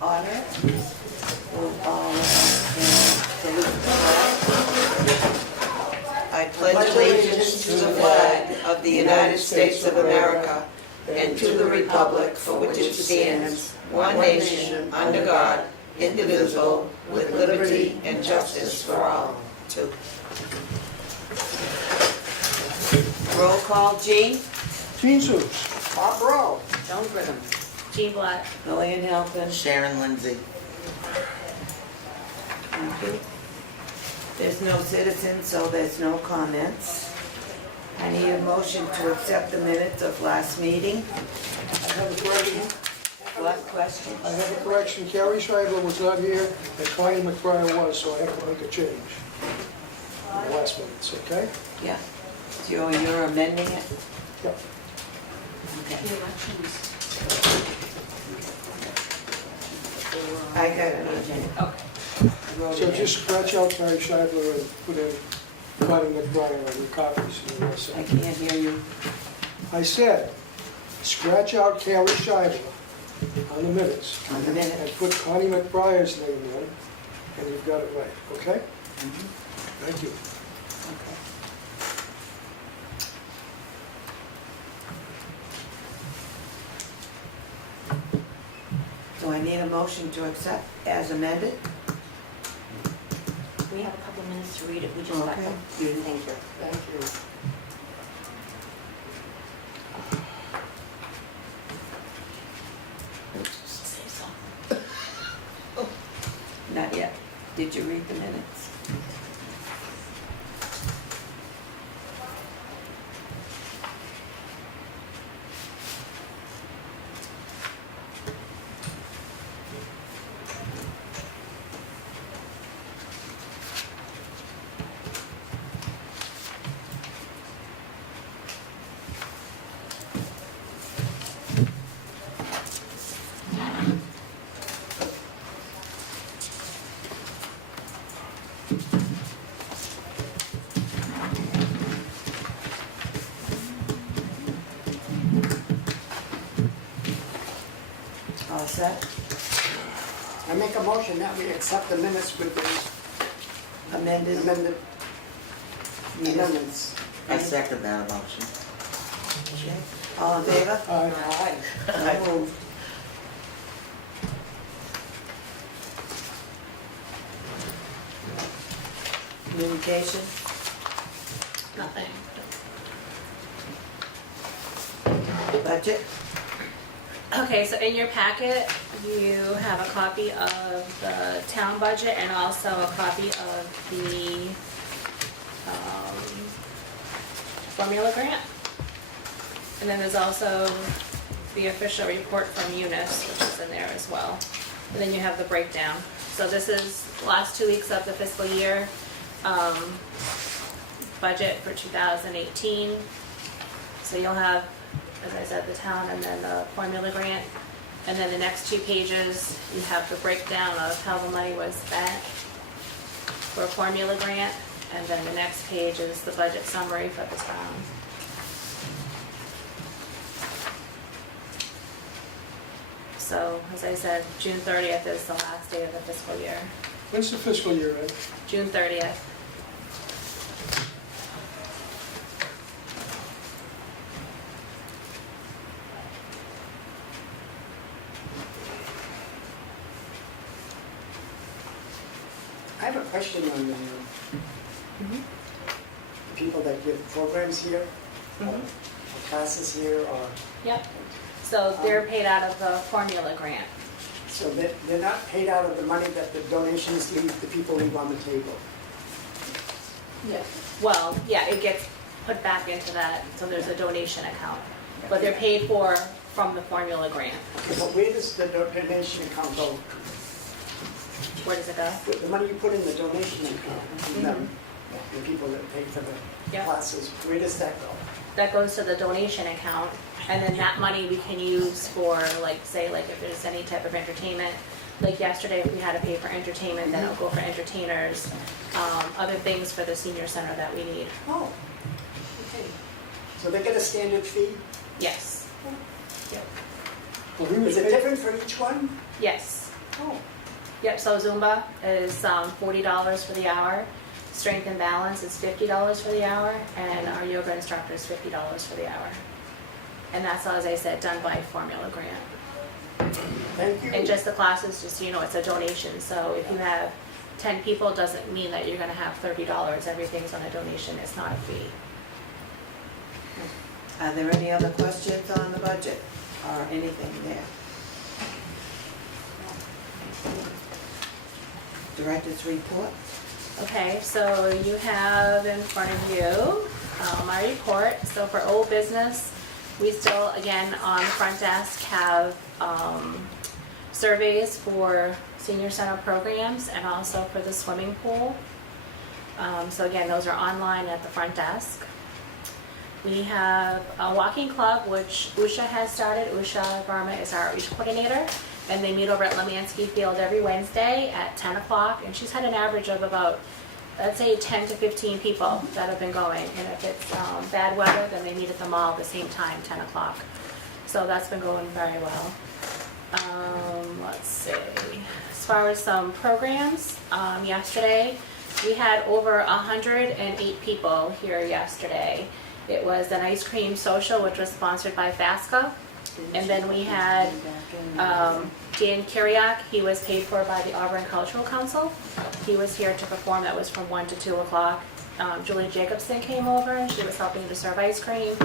honor. We'll all salute the flag. I pledge allegiance to the flag of the United States of America and to the republic for which it stands, one nation, under God, indivisible, with liberty and justice for all. Two. Roll call, Jean? Gene Suits. Bob Rowe. Joan Britton. Jean Black. Lillian Halpin. Sharon Lindsay. Thank you. There's no citizens, so there's no comments. I need a motion to accept the minutes of last meeting. I have a correction. What question? I have a correction. Carrie Schreiber was not here, and Connie McBride was, so I have to make a change. In the last minutes, okay? Yeah. So you're amending it? Yeah. Okay. I got it, AJ. Okay. I wrote So it in. just scratch out Carrie Schreiber and put in Connie McBride on your copies. And you'll I see. can't hear you. I said, scratch out Carrie Schreiber on the minutes On the minute. and put Connie McBride's name in, and you've got it right, okay? Thank you. Okay. So I need a motion to accept as amended? We have a couple minutes to read it, we just got Okay. them. You- Thank you. Thank you. Say so. Not yet. Did you read the minutes? All set? I make a motion that we accept the minutes with the Amended? amended amendments. I second that motion. Okay. All in favor? Aye. Aye. So moved. Communication? Nothing. Budget? Okay, so in your packet, you have a copy of the town budget and also a copy of the formula grant. And then there's also the official report from Eunice, which is in there as well. And then you have the breakdown. So this is the last 2 weeks of the fiscal year, budget for 2018. So you'll have, as I said, the town and then the formula grant. And then the next 2 pages, you have the breakdown of how the money was spent for a formula grant. And then the next page is the budget summary for the town. So, as I said, June 30th is the last day of the fiscal year. When's the fiscal year end? June 30th. I have a question on the people that give programs here, or classes here, or, Yep. So they're paid out of the formula grant. so they're not paid out of the money that the donations leave, the people leave on the table. Yeah. Well, yeah, it gets put back into that, so there's a donation account. But they're paid for from the formula grant. Okay, but where does the donation account go? Where does it go? The money you put in the donation account, from them, the people that pay for the Yeah. classes, where does that go? That goes to the donation account, and then that money we can use for, like, say, like, if there's any type of entertainment. Like yesterday, if we had to pay for entertainment, then it'll go for entertainers, other things for the senior center that we need. Oh, okay. So they get a standard fee? Yes. Yep. Well, he was Is it paid- different for each one? Yes. Oh, Yep, so Zumba is $40 for the hour, strength and balance is $50 for the hour, and our yoga instructor is $50 for the hour. And that's, as I said, done by formula grant. thank you. And just the classes, just so you know, it's a donation, so if you have 10 people, doesn't mean that you're gonna have $30, everything's on a donation, it's not a fee. Are there any other questions on the budget or anything there? Director's report? Okay, so you have in front of you my report. So for old business, we still, again, on the front desk have surveys for senior center programs and also for the swimming pool. So again, those are online at the front desk. We have a walking club, which Usha has started. Usha Verma is our outreach coordinator, and they meet over at Lemansky Field every Wednesday at 10 o'clock, and she's had an average of about, let's say, 10 to 15 people that have been going, and if it's bad weather, then they meet at the mall at the same time, 10 o'clock. So that's been going very well. Let's see, as far as some programs, yesterday, we had over 108 people here yesterday. It was an ice cream social, which was sponsored by FASCA. And then we had Dan Kiriak, he was paid for by the Auburn Cultural Council. He was here to perform, that was from 1 to 2 o'clock. Julie Jacobson came over and she was helping to serve ice cream.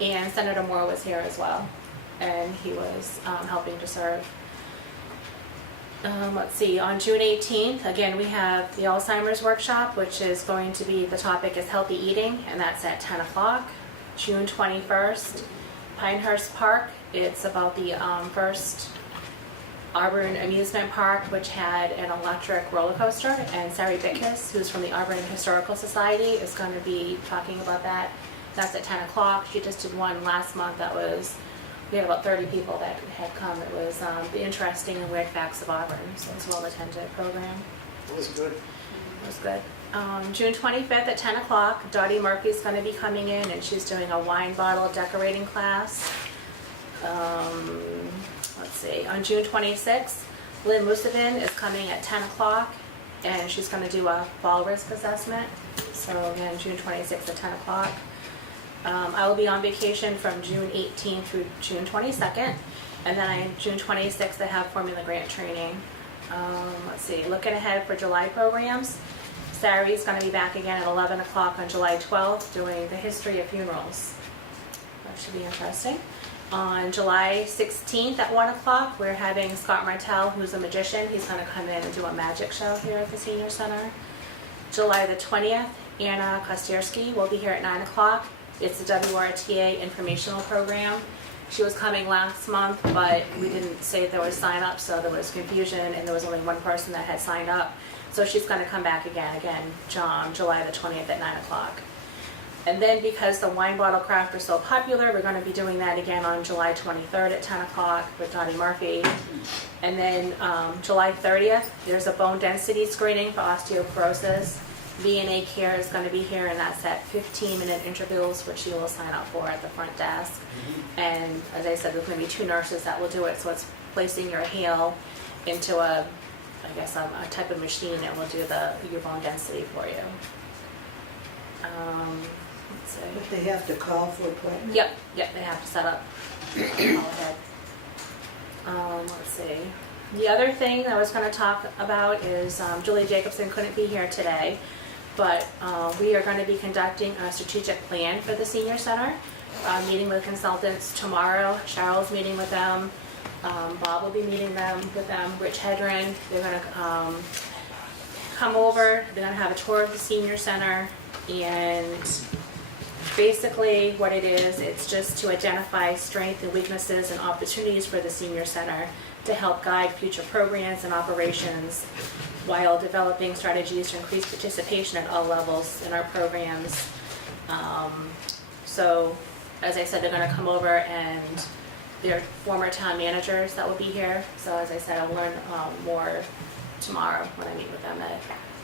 And Senator Moore was here as well. And he was helping to serve. Let's see, on June 18th, again, we have the Alzheimer's workshop, which is going to be, the topic is healthy eating, and that's at 10 o'clock. June 21st, Pinehurst Park, it's about the first Auburn amusement park, which had an electric roller coaster, and Sari Bickus, who's from the Auburn Historical Society, is going to be talking about that. That's at 10 o'clock. She just did one last month that was, we had about 30 people that had come. It was the Interesting and Weird Facts of Auburn, so it's a well-attended program. It was good. It was good. June 25th at 10 o'clock, Dottie Murphy's going to be coming in, and she's doing a wine bottle decorating class. Let's see, on June 26th, Lynn Musevin is coming at 10 o'clock, and she's going to do a fall risk assessment. So again, June 26th at 10 o'clock. I will be on vacation from June 18th through June 22nd, and then on June 26th I have formula grant training. Let's see, looking ahead for July programs, Sari's going to be back again at 11 o'clock on July 12th doing the history of funerals. That should be interesting. On July 16th at 1 o'clock, we're having Scott Martell, who's a magician. He's going to come in and do a magic show here at the Senior Center. July the 20th, Anna Kostierski will be here at 9 o'clock. It's the WRTA informational program. She was coming last month, but we didn't say there was sign-up, so there was confusion, and there was only one person that had signed up. So she's going to come back again, July the 20th at 9 o'clock. And then because the wine bottle craft is so popular, we're going to be doing that again on July 23rd at 10 o'clock with Dottie Murphy. And then July 30th, there's a bone density screening for osteoporosis. V&A Care is going to be here, and that's at 15-minute intervals, which you will sign up for at the front desk. And as I said, there's going to be 2 nurses that will do it, so it's placing your heel into a type of machine, and will do your bone density for you. Let's see. But they have to call for appointment? Yep, they have to set up. Call ahead. Let's see. The other thing I was going to talk about is Julie Jacobson couldn't be here today, but we are going to be conducting a strategic plan for the Senior Center, meeting with consultants tomorrow. Cheryl's meeting with them. Bob will be meeting with them. Rich Hedren. They're going to come over. They're going to have a tour of the Senior Center, and basically what it is, it's just to identify strengths and weaknesses and opportunities for the Senior Center to help guide future programs and operations while developing strategies to increase participation at all levels in our programs. So, as I said, they're going to come over, and they're former town managers that will be here. So, as I said, I'll learn more tomorrow when I meet with them at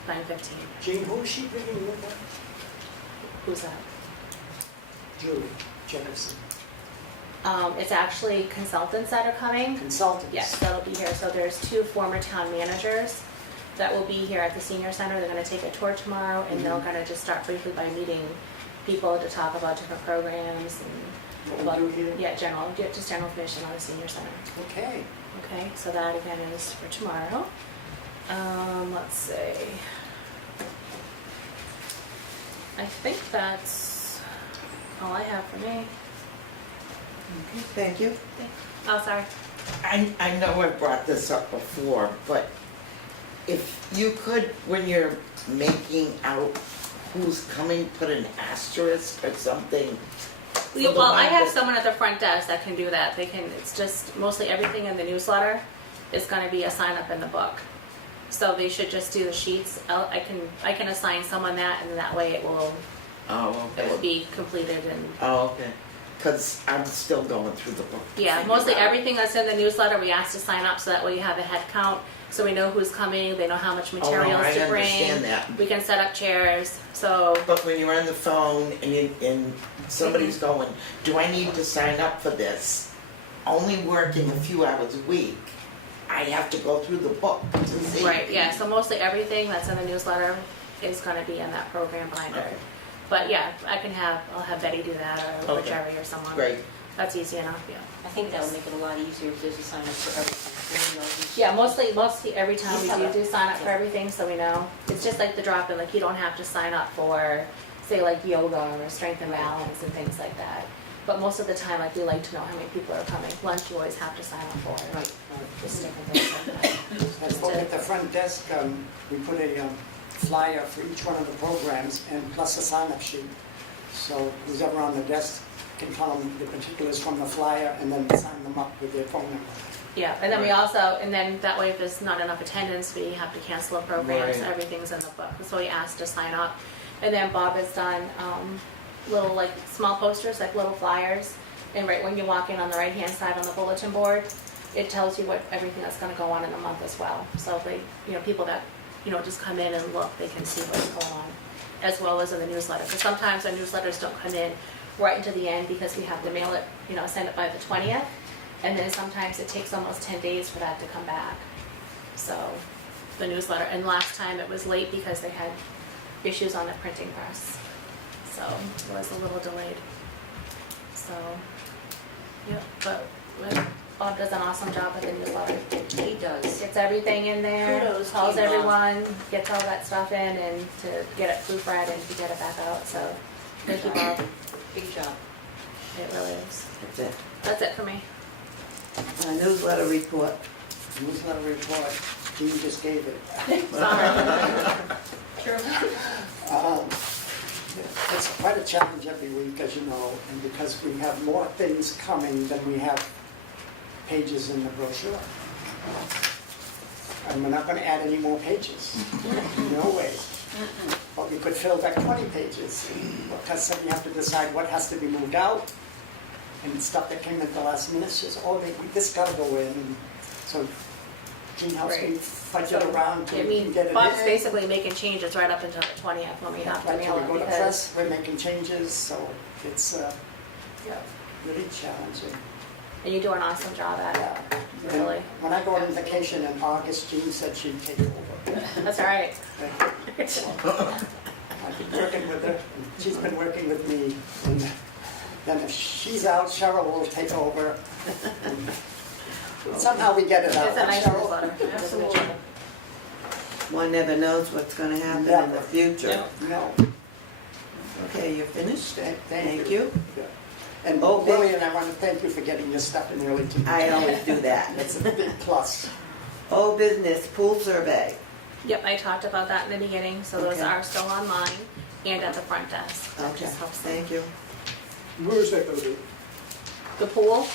9:15. Jean, who is she bringing with her? Who's that? Julie Jefferson. It's actually consultants that are coming. Consultants. Yes, that'll be here. So there's 2 former town managers that will be here at the senior center. They're gonna take a tour tomorrow, and they're gonna just start briefly by meeting people to talk about different programs What and we about, do here? yeah, just general information on the senior center. Okay. Okay, so that again is for tomorrow. Let's see. I think that's all I have for me. Okay, thank you. Oh, sorry. I know I brought this up before, but if you could, when you're making out who's coming, put an asterisk or something. for the Well, I one have that- someone at the front desk that can do that. They can, it's just mostly everything in the newsletter is gonna be a sign up in the book. So they should just do the sheets. I can assign someone that, and that way it will Oh, okay. be completed and, Oh, okay. Because I'm still going through the book. yeah, mostly everything that's in the newsletter, we ask to sign up so that way you have a head count, so we know who's coming, they know how much Oh, no, materials I to bring. understand that. We can set up chairs, so, But when you're on the phone and somebody's going, do I need to sign up for this? Only working a few hours a week, I have to go through the book to see. right, yeah, so mostly everything that's in the newsletter is gonna be in that program binder. Okay. But yeah, I'll have Betty do that, or Okay. Jerry or someone. Great. That's easy enough, yeah. I think that would make it a lot easier if there's a sign up for everything. Yeah, mostly every time we You sign do up. sign up for everything, so we know. It's just like the drop-in, like you don't have to sign up for, say, like yoga or strength and balance and things like that. But most of the time, like, we like to know how many people are coming. Lunch, you always have to sign up for. Right. Just different things like that. I spoke at the front desk, we put a flyer for each one of the programs and plus a sign-up sheet. So who's ever on the desk can tell them the particulars from the flyer and then sign them up with their phone number. Yeah, and then we Right. also, and then that way if there's not enough attendance, we have to cancel a program, so Right. everything's in the book. So we asked to sign up. And then Bob has done little, like, small posters, like little flyers. And right when you walk in on the right-hand side on the bulletin board, it tells you what, everything that's gonna go on in the month as well. So they, people that, just come in and look, they can see what's going on, as well as in the newsletter. Because sometimes our newsletters don't come in right into the end because we have to mail it, send it by the 20th. And then sometimes it takes almost 10 days for that to come back. So the newsletter, and last time it was late because they had issues on the printing press. So it was a little delayed. So, yeah, but Bob does an awesome job with the newsletter. He does. Gets everything in there, Kudos to calls you, Bob. everyone, gets all that stuff in and to get it proofread and to get it back out. So thank you, Bob. Big job. It really is. That's it. That's it for me. Newsletter report. Newsletter report, Jean just gave it. Sorry. True. It's quite a challenge every week, as you know, and because we have more things coming than we have pages in the brochure. And we're not going to add any more pages. No way. But we could fill back 20 pages. Because then you have to decide what has to be moved out. And stuff that came at the last minute says, oh, this got to go in. And so Jean helps me Right. fudge it around to I mean, get it Bob's in. basically making changes right up until the 20th when we have to Right mail till we it go to because, press, we're making changes, so it's yeah. really challenging. And you do an awesome job at it, And really. when I go on vacation in August, Jean said she'd take over. That's all right. I've been working with her, and she's been working with me. And then if she's out, Cheryl will take over. And somehow we get it out. It's a nice Cheryl? newsletter. Absolutely. One never knows what's gonna happen in the Never. future. No. Okay, you're finished? Thank you. Yeah. And Okay. Lillian, I want to thank you for getting your stuff in early too. I always do that. It's a big plus. Old business, pool survey. Yep, I talked about that in the beginning, so those Okay. are still online and at the front desk. That Okay, just helps them. thank you. Where is that gonna be? The pool,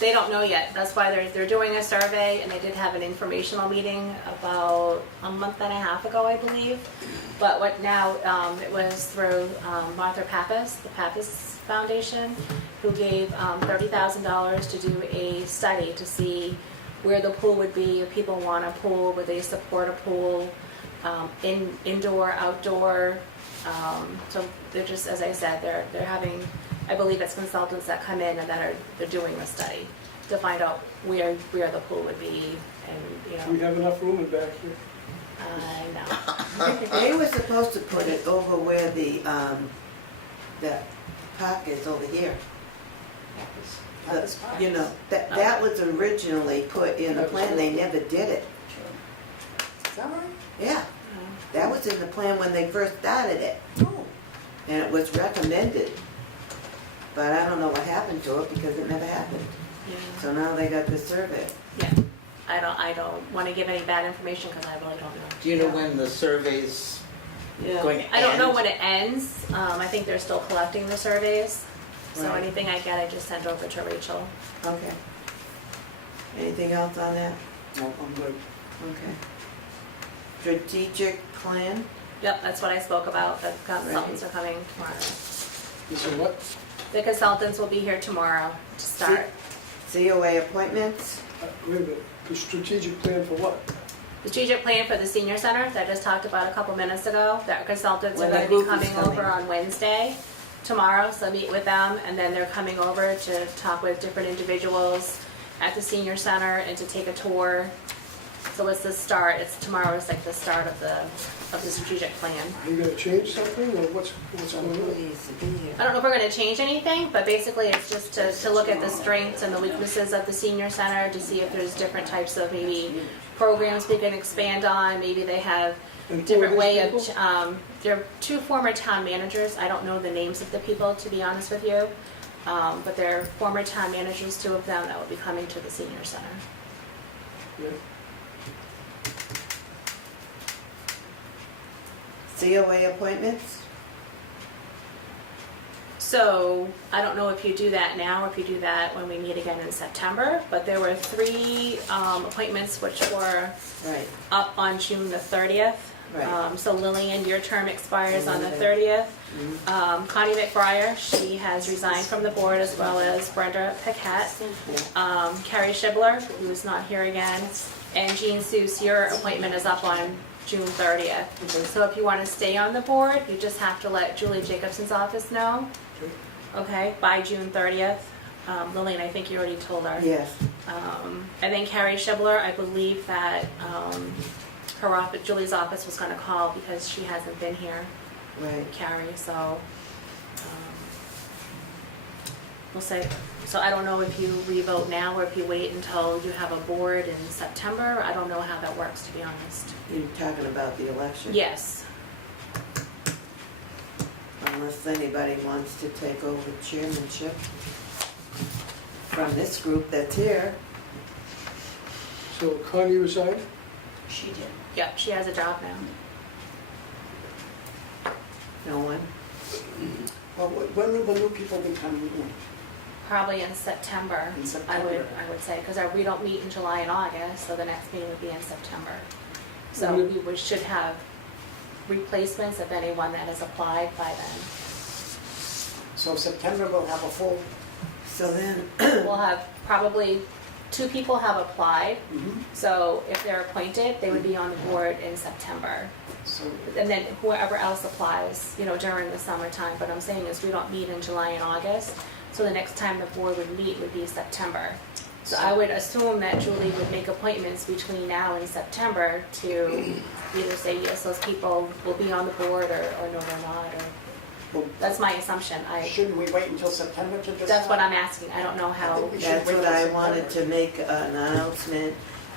they don't know yet. That's why they're doing a survey, and they did have an informational meeting about a month and a half ago, I believe. But what now, it was through Martha Pappas, the Pappas Foundation, who gave $30,000 to do a study to see where the pool would be, if people want a pool, would they support a pool, indoor, outdoor. So they're just, as I said, they're having I believe it's consultants that come in and they're doing the study to find out where the pool would be and, We have enough room in back here. no. They were supposed to put it over where the park is over here. That was fine. You know, that was originally put in the plan, they never did it. Is that right? Yeah, that was in the plan when they first started it, Oh, and it was recommended. But I don't know what happened to it because it never happened. Yeah. So now they got the survey. Yeah, I don't want to give any bad information because I really don't know. Do you know when the survey's going to end? I don't know when it ends. I think they're still collecting the surveys. So Right. anything I get, I just send over to Rachel. Okay. Anything else on that? no, I'm good. Okay. Strategic plan? Yep, that's what I spoke about. The consultants are coming tomorrow. You said what? The consultants will be here tomorrow to start. COA appointments? Wait a minute, the strategic plan for what? The strategic plan for the senior center that I just talked about a couple minutes ago, that consultants are When going that to be group is coming over coming. on Wednesday, tomorrow, so meet with them, and then they're coming over to talk with different individuals at the senior center and to take a tour. So it's the start, tomorrow's like the start of the strategic plan. Are you gonna change something, or what's going on? Please be here. I don't know if we're gonna change anything, but basically it's just to look at the strengths and the weaknesses of the senior center, to see if there's different types of maybe programs we can expand on, maybe they have And who are different these way of, people? there are two former town managers, I don't know the names of the people, to be honest with you. But they're former town managers, two of them, that will be coming to the senior center. Yeah. COA appointments? So, I don't know if you do that now or if you do that when we meet again in September, but there were 3 appointments which were Right. up on June the 30th. Right. So Lillian, your term expires on the Mhm. 30th. Mhm. Connie McBriar, she has resigned from the board, as well as Brenda Paquette. Carrie Shibler, who is not here again, and Jean Seuss, your appointment is up on June 30th. So if you want to stay on the board, you just have to let Julie Jacobson's office know, okay, by June 30th. Lillian, I think you already told her. Yes. And then Carrie Shibler, I believe that her office, Julie's office was gonna call because she hasn't been here, Right. Carrie, so we'll say, so I don't know if you revote now or if you wait until you have a board in September. I don't know how that works, to be honest. You're talking about the election? Yes, Unless anybody wants to take over chairmanship from this group that's here. So Connie resigned? She did. yep, she has a job now. No one? Well, when will the new people be coming in? Probably in September. In I September. would say, because we don't meet in July and August, so the next meeting would be in September. So Mhm. we should have replacements of anyone that has applied by then. So September we'll have a full, So then, We'll have probably 2 people have applied, mhm. so if they're appointed, they would be on the board in September. So, And then whoever else applies, during the summertime, but I'm saying is we don't meet in July and August, so the next time the board would meet would be September. So I would assume that Julie would make appointments between now and September to either say, yes, those people will be on the board, or no, they're not, or, well, that's my assumption. shouldn't we wait until September to decide? That's what I'm asking, I don't know I how. think we should that's wait what till I September. wanted to make an announcement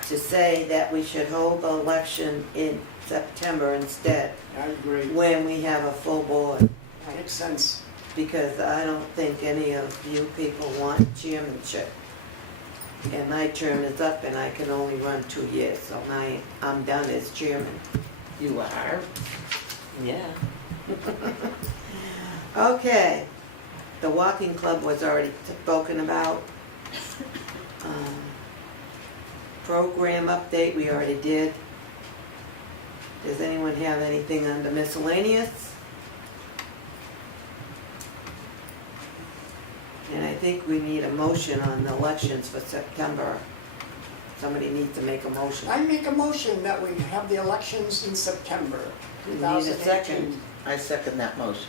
to say that we should hold the election in September instead, I agree. when we have a full board. Makes sense. Because I don't think any of you people want chairmanship. And my term is up and I can only run 2 years, so I'm done as chairman. You are? Yeah. Okay, the walking club was already spoken about. Program update, we already did. Does anyone have anything under miscellaneous? And I think we need a motion on the elections for September. Somebody needs to make a motion. I make a motion that we have the elections in September We need a 2018. second. I second that motion.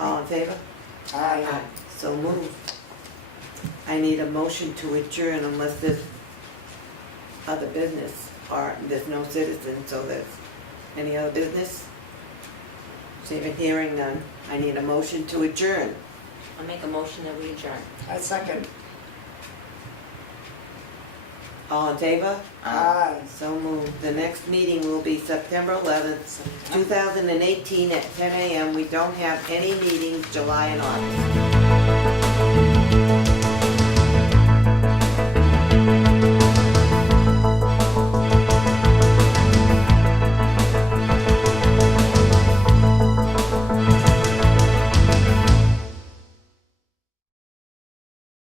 All in favor? Aye. So moved. I need a motion to adjourn unless there's other business, or there's no citizen, so there's any other business? Seeing hearing none, I need a motion to adjourn. I'll make a motion that we adjourn. I second. All in favor? Aye. So moved. The next meeting will be September 11th, 2018 at 10 a.m. We don't have any meetings July and August.